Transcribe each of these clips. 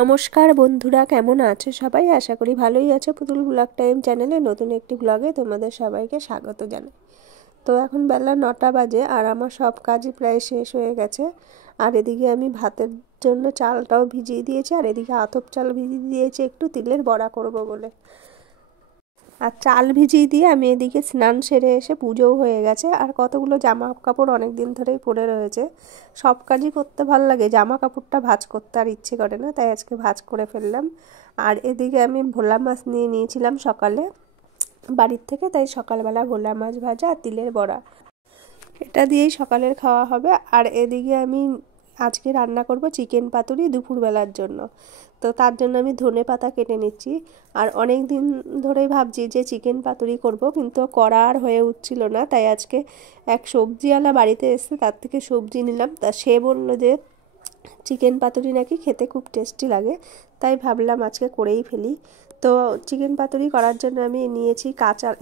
নমস্কার বন্ধুরা, কেমন আছো সবাই? আশা করি ভালোই আছো। পুতুল ব্লগ টাইম চ্যানেলে নতুন একটি ব্লগে তোমাদের সবাইকে স্বাগত জানাই। তো এখন বেলা 9টা বাজে আর আমার সব কাজই প্রায় শেষ হয়ে গেছে। আর এদিকে আমি ভাতের জন্য চালটাও ভিজিয়ে দিয়েছি, আর এদিকে আতপ চাল ভিজিয়ে দিয়েছি একটু তিলের বড়া করব বলে। আর চাল ভিজিয়ে দিয়ে আমি এদিকে স্নান সেরে এসে পুজোও হয়ে গেছে। আর কতগুলো জামা কাপড় অনেক দিন ধরেই পড়ে রয়েছে। সব কাজই করতে ভালো লাগে, জামা কাপড়টা ভাঁজ করতে আর ইচ্ছে করে না, তাই আজকে ভাঁজ করে ফেললাম। আর এদিকে আমি ভোলা মাছ নিয়ে নিয়েছিলাম সকালে বাড়ির থেকে, তাই সকালবেলা ভোলা মাছ ভাজা আর তিলের বড়া এটা দিয়েই সকালের খাওয়া হবে। আর এদিকে আমি আজকে রান্না করব চিকেন পাতুরি দুপুরবেলার জন্য। তো তার জন্য আমি ধনে পাতা কেটে নিচ্ছি। আর অনেক দিন ধরেই ভাবছি যে চিকেন পাতুরি করব, কিন্তু করা আর হয়ে উঠছিল না। তাই আজকে এক সবজিওয়ালা বাড়িতে এসে তার থেকে সবজি নিলাম। তা সে বলল যে চিকেন পাতুরি নাকি খেতে খুব টেস্টি লাগে, তাই ভাবলাম আজকে করেই ফেলি। তো চিকেন পাতুরি করার জন্য আমি নিয়েছি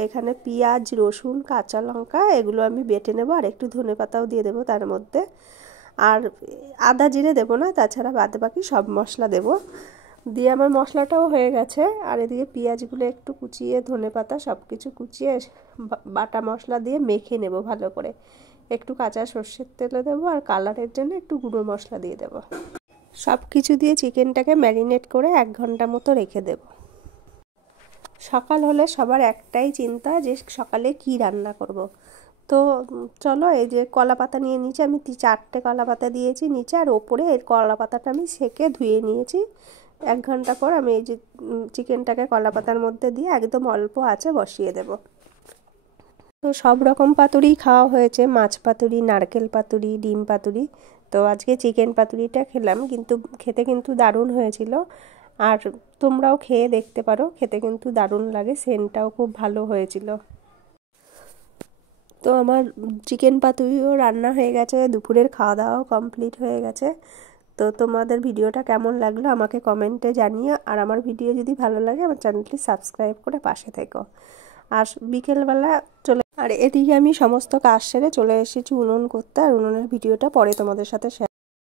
এখানে পেঁয়াজ, রসুন, কাঁচা লঙ্কা, এগুলো আমি বেটে নেব। আর একটু ধনেপাতাও দিয়ে দেবো তার মধ্যে। আর আদা জিরে দেবো না, তাছাড়া বাদবাকি সব মশলা দেবো। দিয়ে আমার মশলাটাও হয়ে গেছে। আর এদিকে পেঁয়াজগুলো একটু কুচিয়ে, ধনেপাতা সব কিছু কুচিয়ে বাটা মশলা দিয়ে মেখে নেব ভালো করে। একটু কাঁচা সর্ষের তেলও দেবো, আর কালারের জন্য একটু গুঁড়ো মশলা দিয়ে দেবো। সব কিছু দিয়ে চিকেনটাকে ম্যারিনেট করে 1 ঘন্টা মতো রেখে দেব। সকাল হলে সবার একটাই চিন্তা যে সকালে কি রান্না করব। তো চলো, এই যে কলা পাতা নিয়ে নিয়েছি আমি, 4টে কলা পাতা দিয়েছি নিচে, আর ওপরে এর কলা পাতাটা আমি সেকে ধুয়ে নিয়েছি। 1 ঘন্টা পর আমি এই যে চিকেনটাকে কলা পাতার মধ্যে দিয়ে একদম অল্প আঁচে বসিয়ে দেব। তো সব রকম পাতুরি খাওয়া হয়েছে, মাছ পাতুরি, নারকেল পাতুরি, ডিম পাতুরি। তো আজকে চিকেন পাতুরিটা খেলাম, কিন্তু খেতে কিন্তু দারুণ হয়েছিল। আর তোমরাও খেয়ে দেখতে পারো, খেতে কিন্তু দারুণ লাগে, সেন্টটাও খুব ভালো হয়েছিল। তো আমার চিকেন পাতুরিও রান্না হয়ে গেছে, দুপুরের খাওয়া দাওয়াও কমপ্লিট হয়ে গেছে। তো তোমাদের ভিডিওটা কেমন লাগলো আমাকে কমেন্টে জানিও। আর আমার ভিডিও যদি ভালো লাগে আমার চ্যানেলটি সাবস্ক্রাইব করে পাশে থেকো। আর বিকেলবেলা আর এদিকে আমি সমস্ত কাজ সেরে চলে এসেছি উনুন করতে, আর উনুনের ভিডিওটা পরে তোমাদের সাথে শেয়ার